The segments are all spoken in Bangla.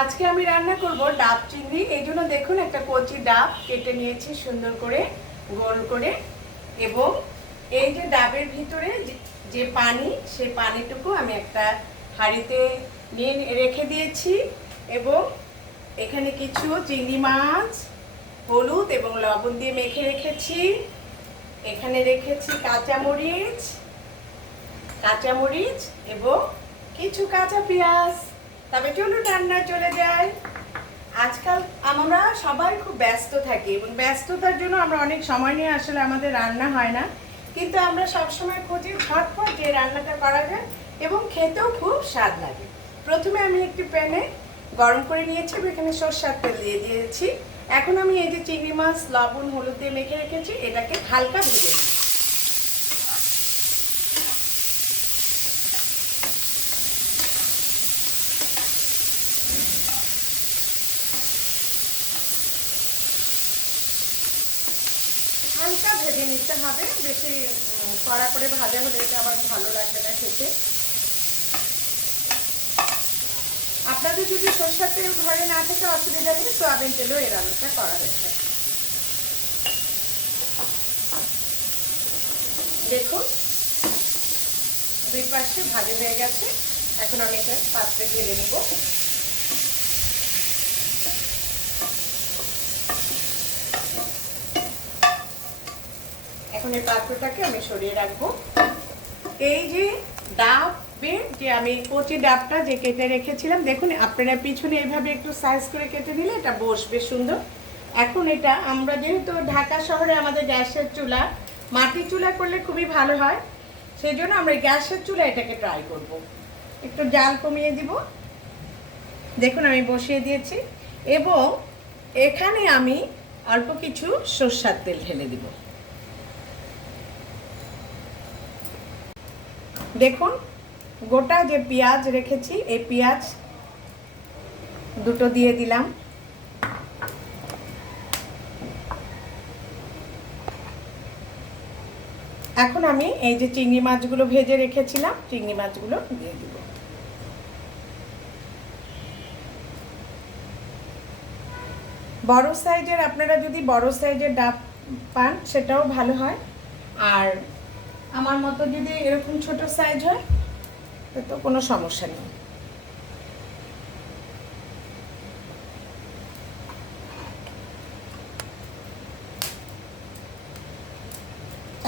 আজকে আমি রান্না করব ডাব চিংড়ি। এই জন্য দেখুন একটা কচি ডাব কেটে নিয়েছি সুন্দর করে গোল করে, এবং এই যে ডাবের ভিতরে যে পানি, সেই পানিটুকু আমি একটা হাঁড়িতে নিয়ে রেখে দিয়েছি। এবং এখানে কিছু চিংড়ি মাছ হলুদ এবং লবণ দিয়ে মেখে রেখেছি। এখানে রেখেছি কাঁচামরিচ এবং কিছু কাঁচা পেঁয়াজ। তবে চলুন রান্নায় চলে যাই। আজকাল আমরা সবাই খুব ব্যস্ত থাকি এবং ব্যস্ততার জন্য আমরা অনেক সময় নিয়ে আসলে আমাদের রান্না হয় না, কিন্তু আমরা সবসময় খুঁজি ঝটপট যে রান্নাটা করা যায় এবং খেতেও খুব স্বাদ লাগে। প্রথমে আমি একটি প্যানে গরম করে নিয়েছি, এখানে সরষের তেল দিয়ে দিয়েছি। এখন আমি এই যে চিংড়ি মাছ লবণ হলুদ দিয়ে মেখে রেখেছি, এটাকে হালকা ভেজে নিই। হালকা ভেজে নিতে হবে, বেশি কড়া করে ভাজা হলে এটা আবার ভালো লাগবে না খেতে। আপনাদের যদি সরষের তেল ঘরে না থাকে অসুবিধা নেই, সয়াবিন তেলও এই রান্নাটা করা হয়ে থাকে। দেখুন দুই পাশে ভাজা হয়ে গেছে। এখন আমি এটা পাত্রে ঢেলে নেব। এখন এই পাত্রটাকে আমি সরিয়ে রাখবো। এই যে ডাবের যে আমি কচি ডাবটা যে কেটে রেখেছিলাম, দেখুন আপনারা পিছনে এইভাবে একটু সাইজ করে কেটে নিলে এটা বসবে সুন্দর। এখন এটা আমরা যেহেতু ঢাকা শহরে আমাদের গ্যাসের চুলা, মাটির চুলা করলে খুবই ভালো হয়, সেই জন্য আমরা গ্যাসের চুলা এটাকে ট্রাই করব। একটু জাল কমিয়ে দিব। দেখুন আমি বসিয়ে দিয়েছি এবং এখানে আমি অল্প কিছু সরষের তেল ঢেলে দিব। দেখুন গোটা যে পেঁয়াজ রেখেছি, এই পেঁয়াজ দুটো দিয়ে দিলাম। এখন আমি এই যে চিংড়ি মাছগুলো ভেজে রেখেছিলাম, চিংড়ি মাছগুলো দিয়ে দিব। বড় সাইজের, আপনারা যদি বড় সাইজের ডাব পান সেটাও ভালো হয়, আর আমার মতো যদি এরকম ছোট সাইজ হয় তো কোনো সমস্যা নেই।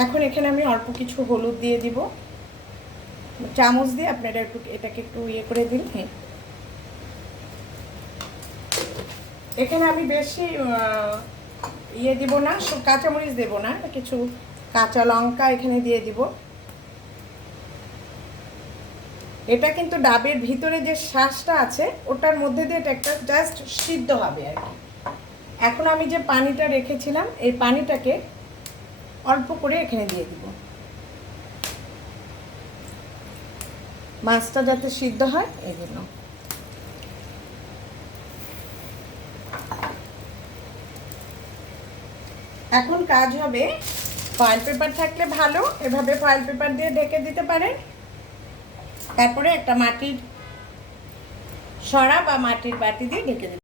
এখন এখানে আমি অল্প কিছু হলুদ দিয়ে দিব, চামচ দিয়ে আপনারা একটু এটাকে একটু ইয়ে করে দিন। এখানে আমি বেশি ইয়ে দিব না, কাঁচামরিচ দেব না, কিছু কাঁচা লঙ্কা এখানে দিয়ে দিব। এটা কিন্তু ডাবের ভিতরে যে শ্বাসটা আছে ওটার মধ্যে দিয়ে এটা একটা জাস্ট সিদ্ধ হবে আর কি। এখন আমি যে পানিটা রেখেছিলাম, এই পানিটাকে অল্প করে এখানে দিয়ে দিব, মাছটা যাতে সিদ্ধ হয় এই জন্য। এখন কাজ হবে, ফয়েল পেপার থাকলে ভালো, এভাবে ফয়েল পেপার দিয়ে ঢেকে দিতে পারেন। তারপরে একটা মাটির সরা বা মাটির বাটি দিয়ে ঢেকে দিতে